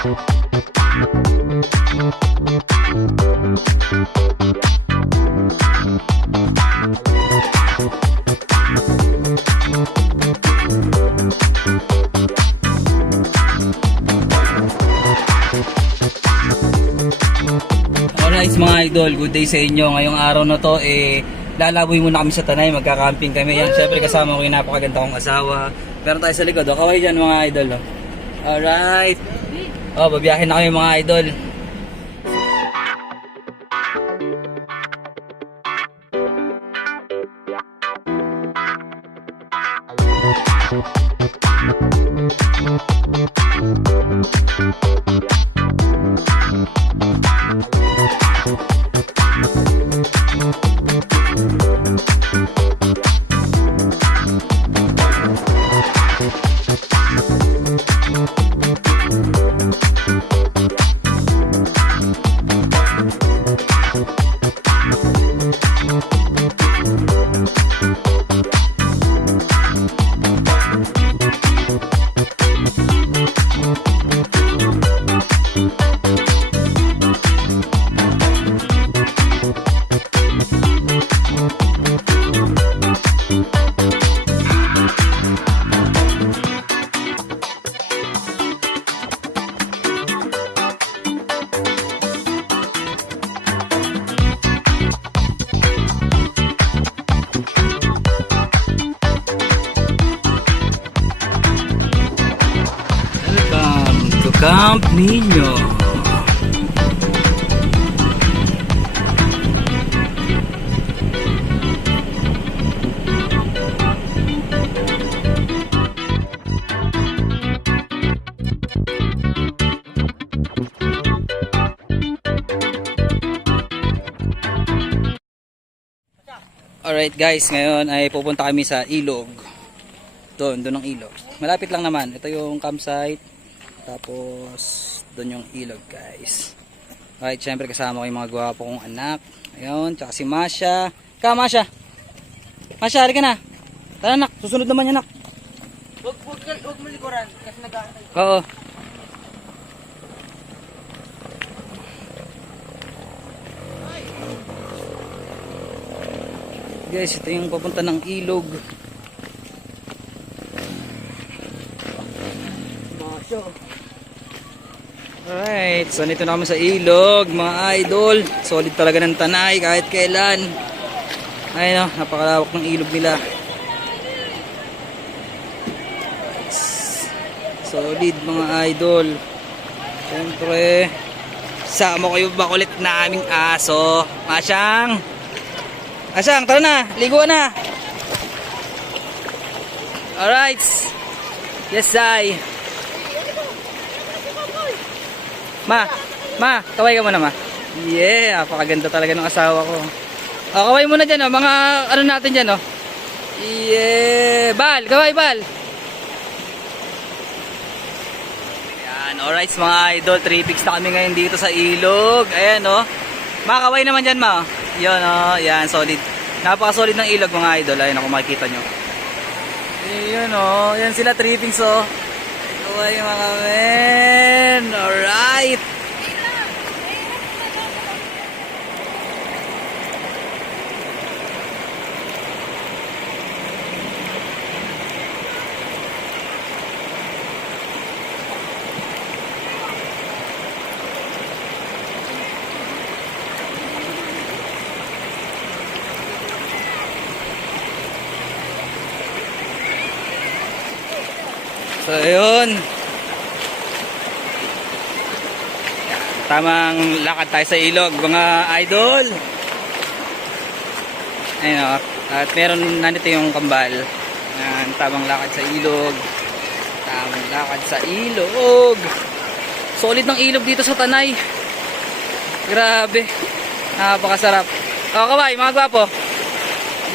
Alright mga idol, good day sa inyo. Ngayong araw na to, lalaboy muna kami sa Tanay, magka-camping kami. Yan, syempre kasama ko yung napakaganda kong asawa. Meron tayo sa likod, kaway dyan mga idol. Alright. Babiyahin na kami mga idol. Camp Niño. Alright guys, ngayon ay pupunta kami sa ilog. Doon ang ilog. Malapit lang naman. Ito yung campsite. Tapos doon yung ilog guys. Alright, syempre kasama ko yung mga gwapo kong anak. Ayun, tsaka si Masha. Masha! Masha, halika na. Tara anak, susunod naman yan anak. Huwag mo likuran kasi nag-aantay. Oo. Guys, ito yung papunta ng ilog. Masha. Alright, so nito na kami sa ilog mga idol. Solid talaga ng Tanay kahit kailan. Ayun o, napakalawak ng ilog nila. Solid mga idol. Siyempre sama ko yung bakulit na aming aso. Masyang, tara na, liguan na. Alright. Yes I. Ma, kaway ka muna ma. Yeah, napakaganda talaga ng asawa ko. Kaway muna dyan mga ano natin dyan Yeah, kaway bal. Yan, alright mga idol, 3 pics na kami ngayon dito sa ilog. Ayan ma, kaway naman dyan ma. Yan yan, solid. Napaka-solid ng ilog mga idol. Ayan kung makikita nyo. Ayan yan sila 3 pics Kaway mga men. Alright. So ayun, tamang lakad tayo sa ilog mga idol. Ayun at meron nandito yung kambal. Ayan, tamang lakad sa ilog. Tamang lakad sa ilog. Solid ng ilog dito sa Tanay. Grabe, napakasarap. Kaway mga gwapo.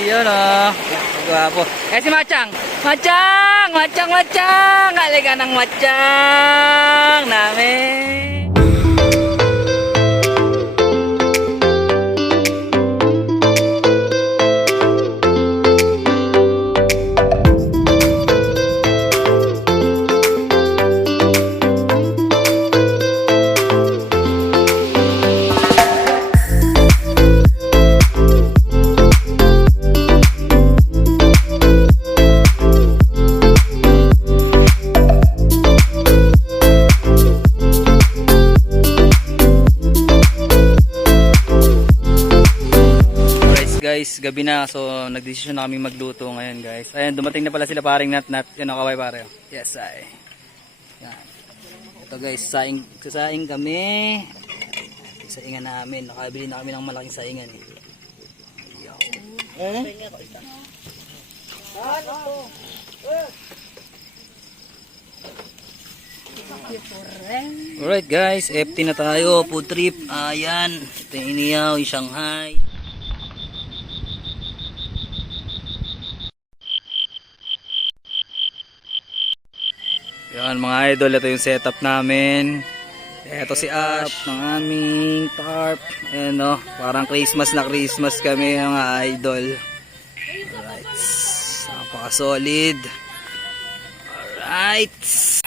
Iyon gwapo. Si Machang. Halika ng Machang namin. guys, gabi na. So, nagdesisyon na kami magluto ngayon guys. Ayan, dumating na pala sila paring Nat. Yan o, kaway pare. Yes, ay. Yan. Ito guys, sasaing kami. Saingan namin. Nakabili na kami ng malaking saingan eh. Alright guys, FT na tayo. Food trip. Ayan. Ito yung iniyaw, yung Shanghai. Yan mga idol, ito yung setup namin. Ito si Ash ng aming tarp. Ayan o, parang Christmas na Christmas kami mga idol. Alright, napaka solid. Alright.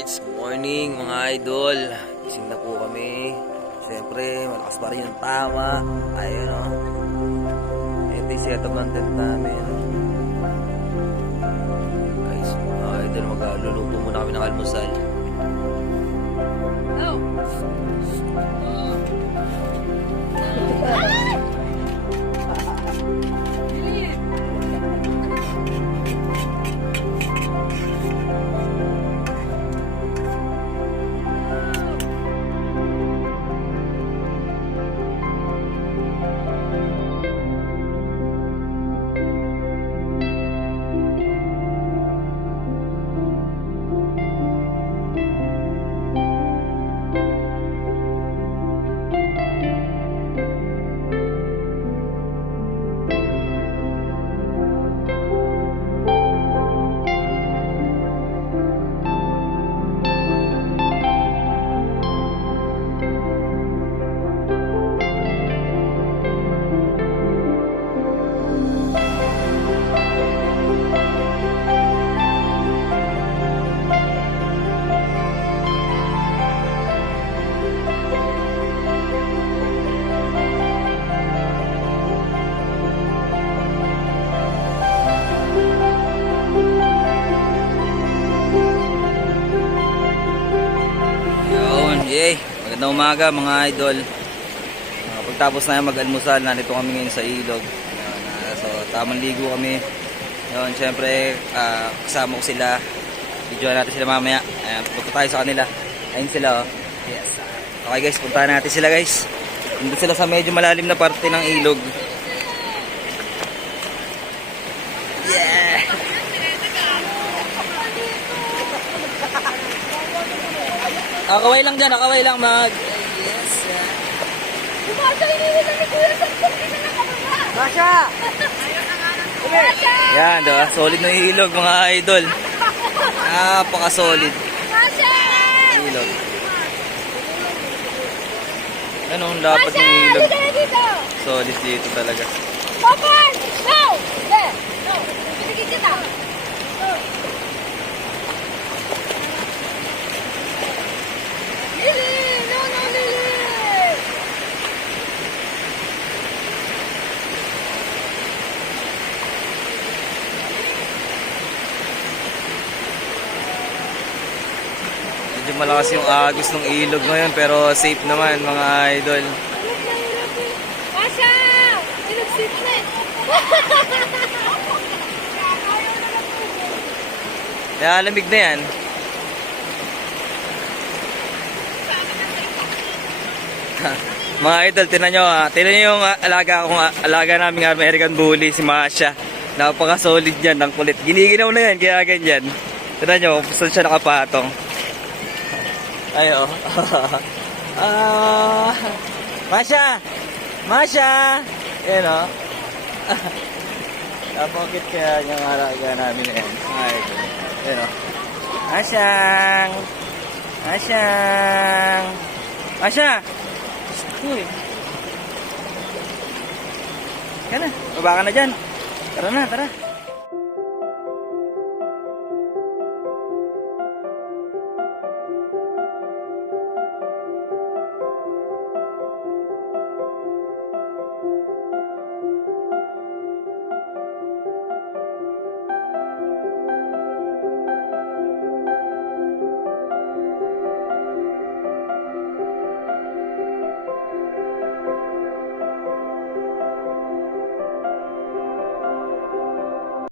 Alright, good morning mga idol. Gising na po kami. Siyempre, malakas pa rin yung tama. Ayun o. Ito yung setup ng tent namin. Guys, mga idol, magluluto muna kami ng almusal. Yay! Magandang umaga mga idol. Pagtapos na mag-almusal, nandito kami ngayon sa ilog. Ayan, so tamang ligo kami. Yun, syempre kasama ko sila. Videoan natin sila mamaya. Ayan, punta tayo sa kanila. Ayun sila oh. Yes. Okay guys, puntahan natin sila guys. Nandito sila sa medyo malalim na parte ng ilog. Yeah! Nakakaway lang dyan, nakakaway lang mag... Yes. Masha! Masha! Yan, diba? Solid na yung ilog mga idol. Napaka-solid. Masha! Ilog. Ano, dapat yung ilog. Dito! Solid dito talaga. Open! No! There! No! Pinagin kita! Lily! No, no, Lily! Medyo malakas yung agos ng ilog ngayon pero safe naman mga idol. Masha! Pinagsip na eh! Nalamig na yan. Mga idol, tinan nyo yung alaga naming American Bully, si Masha. Napaka-solid yan, ng kulit. Giniginaw na yan, kaya ganyan. Tinan nyo, kung saan siya nakapatong. Ayo. Masha! Masha! Yan o. Napakit kaya yung alaga namin na yan. Mga idol. Yan o. Masyang! Masyang! Masha! Uy. Yan na. Baba ka na dyan. Tara na, tara.